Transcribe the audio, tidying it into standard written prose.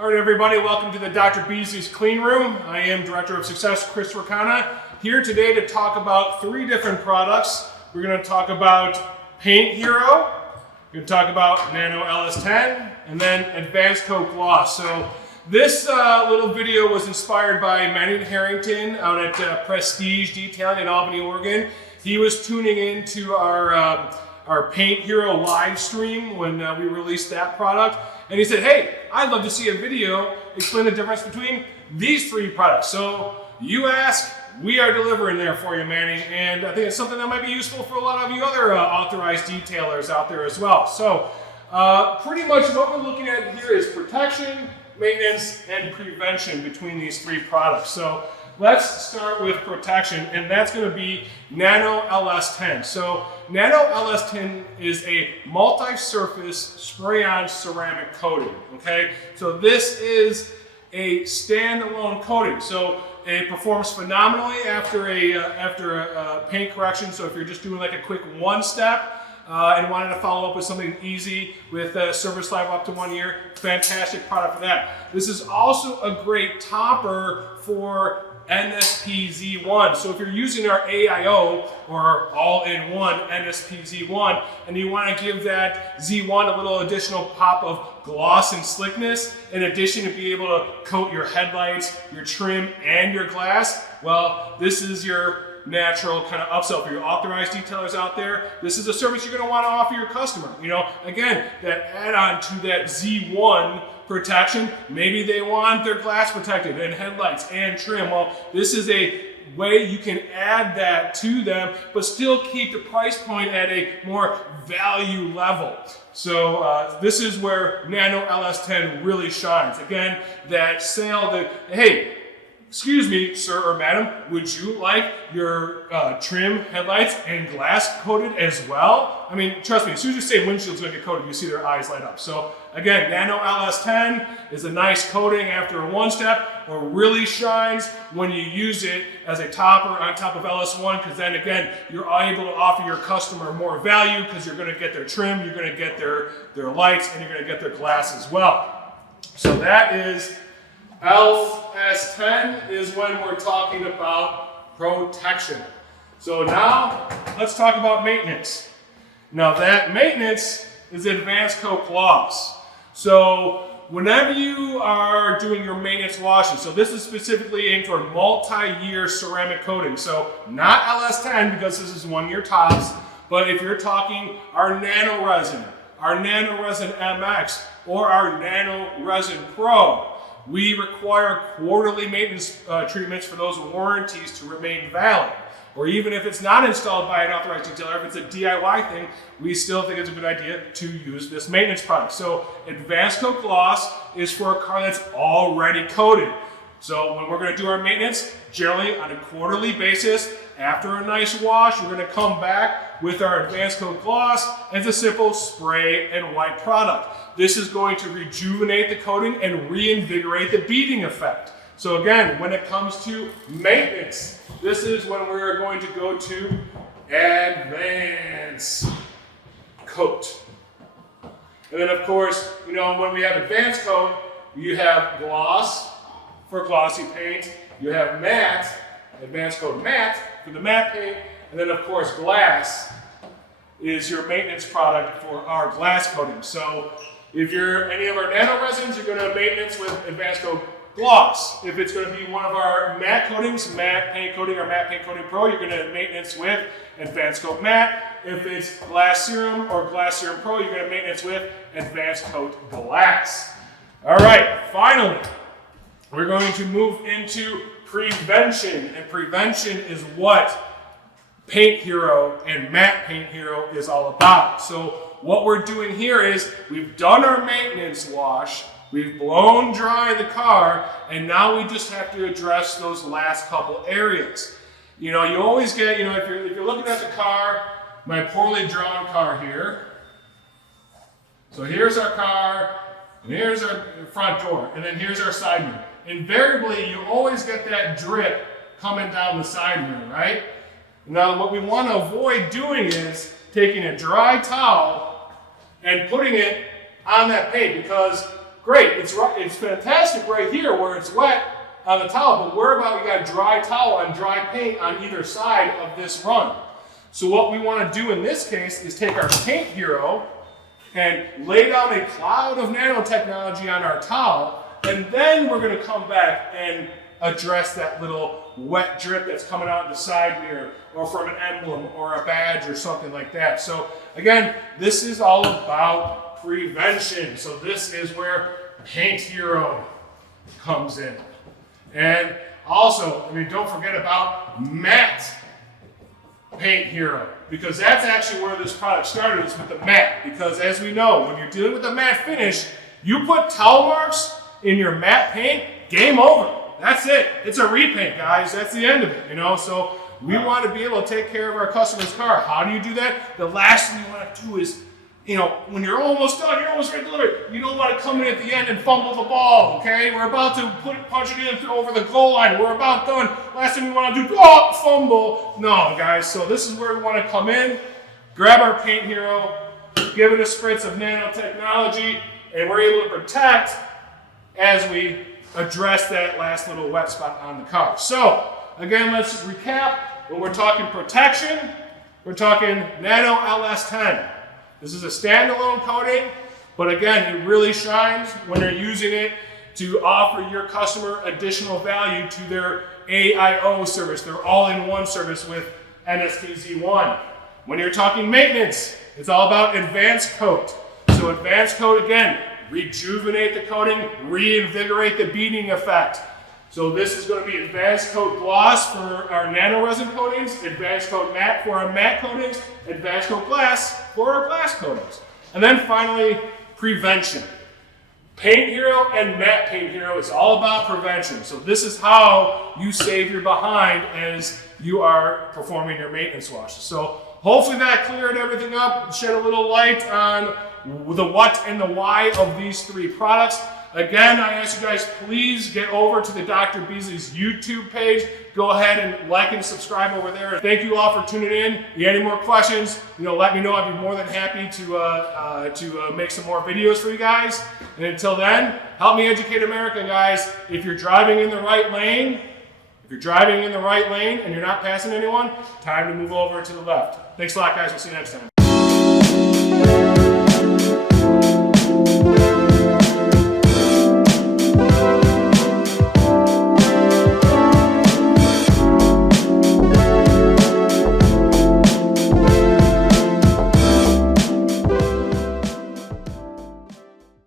All right, everybody, welcome to the Dr. Beasley's Clean Room. I am Director of Success, Chris Racana, here today to talk about 3 different products. We're going to talk about Paint Hero, we're going to talk about Nano LS-10, and then AdvanceCoat Gloss. So this little video was inspired by Manny Harrington out at Prestige Detailing in Albany, Oregon. He was tuning into our Paint Hero live stream when we released that product. And he said, hey, I'd love to see a video explain the difference between these 3 products. So you ask, we are delivering there for you, Manny. And I think it's something that might be useful for a lot of you other authorized detailers out there as well. So pretty much what we're looking at here is protection, maintenance, and prevention between these 3 products. So let's start with protection, and that's going to be Nano LS-10. So Nano LS-10 is a multi-surface spray-on ceramic coating, okay? So this is a standalone coating. So it performs phenomenally after a paint correction. So if you're just doing like a quick 1-step, and wanted to follow up with something easy with a service life up to 1 year, fantastic product for that. This is also a great topper for NSP Z1. So if you're using our AIO or all-in-one NSP Z1 and you want to give that Z1 a little additional pop of gloss and slickness, in addition to be able to coat your headlights, your trim, and your glass, well, this is your natural kind of upsell for your authorized detailers out there. This is a service you're going to want to offer your customer. You know, again, that add-on to that Z1 protection, maybe they want their glass protected and headlights and trim. Well, this is a way you can add that to them, but still keep the price point at a more value level. So this is where Nano LS-10 really shines. Again, that sale that, hey, excuse me, sir or madam, would you like your trim, headlights, and glass coated as well? I mean, trust me, as soon as you say windshield's gonna get coated, you see their eyes light up. So again, Nano LS-10 is a nice coating after a 1-step, or really shines when you use it as a topper on top of LS1, because then again, you're able to offer your customer more value because you're gonna get their trim, you're gonna get their lights, and you're gonna get their glass as well. So that is LS-10 is when we're talking about protection. So now let's talk about maintenance. Now that maintenance is AdvanceCoat Gloss. So whenever you are doing your maintenance washes, so this is specifically aimed for multi-year ceramic coating. So not LS-10 because this is 1-year tops, but if you're talking our Nano Resin, our Nano Resin MX, or our Nano Resin Pro, we require quarterly maintenance treatments for those warranties to remain valid. Or even if it's not installed by an authorized detailer, if it's a DIY thing, we still think it's a good idea to use this maintenance product. So AdvanceCoat Gloss is for a car that's already coated. So when we're going to do our maintenance, generally on a quarterly basis, after a nice wash, we're going to come back with our AdvanceCoat Gloss as a simple spray and wipe product. This is going to rejuvenate the coating and reinvigorate the beading effect. So again, when it comes to maintenance, this is when we're going to go to AdvanceCoat. And then of course, you know, when we have AdvanceCoat, you have gloss for glossy paint, you have matte, AdvanceCoat Matte for the matte paint, and then of course glass is your maintenance product for our glass coating. So if you're any of our nano resins, you're going to maintenance with AdvanceCoat Gloss. If it's going to be one of our matte coatings, Matte Paint Coating or Matte Paint Coating Pro, you're going to maintenance with AdvanceCoat Matte. If it's Glass Serum or Glass Serum Pro, you're going to maintenance with AdvanceCoat Glass. All right, finally, we're going to move into prevention, and prevention is what Paint Hero and Matte Paint Hero is all about. So what we're doing here is we've done our maintenance wash, we've blown dry the car, and now we just have to address those last couple areas. You know, you always get, you know, if you're looking at the car, my poorly drawn car here. So here's our car, and here's our front door, and then here's our side mirror. Invariably, you always get that drip coming down the side mirror, right? Now, what we want to avoid doing is taking a dry towel and putting it on that paint, because great. It's fantastic right here where it's wet on the towel, but where about we got dry towel and dry paint on either side of this run? So what we want to do in this case is take our Paint Hero and lay down a cloud of nanotechnology on our towel, and then we're going to come back and address that little wet drip that's coming out the side mirror or from an emblem or a badge or something like that. So again, this is all about prevention. So this is where Paint Hero comes in. And also, I mean, don't forget about matte Paint Hero, because that's actually where this product started, is with the matte. Because as we know, when you're dealing with a matte finish, you put towel marks in your matte paint, game over. That's it. It's a repaint, guys. That's the end of it, you know? So we want to be able to take care of our customer's car. How do you do that? The last thing you want to do is, you know, when you're almost done, you're almost ready to deliver, you don't want to come in at the end and fumble the ball, okay? We're about to punch it in over the goal line. We're about done. Last thing we want to do, fumble. No, guys. So this is where we want to come in, grab our Paint Hero, give it a spritz of nanotechnology, and we're able to protect as we address that last little wet spot on the car. So, again, let's recap. When we're talking protection, we're talking Nano LS-10. This is a standalone coating, but again, it really shines when you're using it to offer your customer additional value to their AIO service, their all-in-one service with NSTZ1. When you're talking maintenance, it's all about AdvanceCoat. So AdvanceCoat, again, rejuvenate the coating, reinvigorate the beading effect. So this is going to be AdvanceCoat Gloss for our nano resin coatings, AdvanceCoat Matte for our matte coatings, AdvanceCoat Glass for our glass coatings. And then finally, prevention. Paint Hero and Matte Paint Hero is all about prevention. So this is how you save your behind as you are performing your maintenance washes. So hopefully that cleared everything up, shed a little light on the what and the why of these three products. Again, I ask you guys, please get over to the Dr. Beasley's YouTube page. Go ahead and like and subscribe over there. Thank you all for tuning in. If you have any more questions, let me know. I'd be more than happy to make some more videos for you guys. And until then, help me educate America, guys. If you're driving in the right lane, and you're not passing anyone, time to move over to the left. Thanks a lot, guys. We'll see you next time.